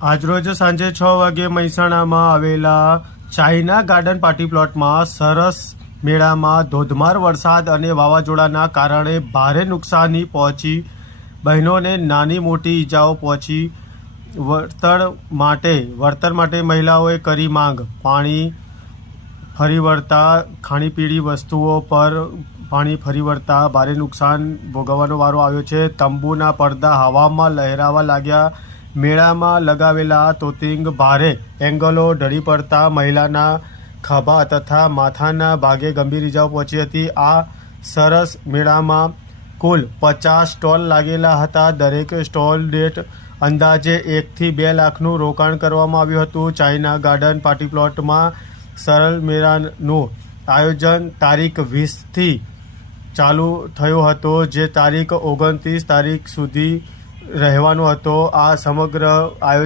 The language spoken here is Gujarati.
આજરોજ સાંજે 6 વાગે મહેસાણામાં આવેલા ચાઇના ગાર્ડન પાર્ટી પ્લોટમાં સરસ મેળામાં ધોધમાર વરસાદ અને વાવાઝોડાના કારણે ભારે નુકસાની પહોંચી બહેનોને નાની મોટી ઈજાઓ પહોંચી। વળતર માટે મહિલાઓએ કરી માંગ। પાણી ફરી વળતા ખાણીપીણી વસ્તુઓ પર પાણી ફરી વળતા ભારે નુકસાન ભોગવવાનો વારો આવ્યો છે। તંબુના પડદા હવામાં લહેરાવા લાગ્યા। મેળામાં લગાવેલા તોતિંગ ભારે એંગલો ઢળી પડતા મહિલાના ખભા તથા માથાના ભાગે ગંભીર ઇજાઓ પહોંચી હતી। આ સરસ મેળામાં કુલ 50 સ્ટોલ લાગેલા હતા। દરેક સ્ટોલ દીઠ અંદાજે 1 થી 2 લાખનું રોકાણ કરવામાં આવ્યું હતું। ચાઇના ગાર્ડન પાર્ટી પ્લોટમાં સરસ મેળાનું આયોજન તારીખ 20થી ચાલુ થયો હતો, જે તારીખ 29 તારીખ સુધી રહેવાનો હતો। આ સમગ્ર આયોજન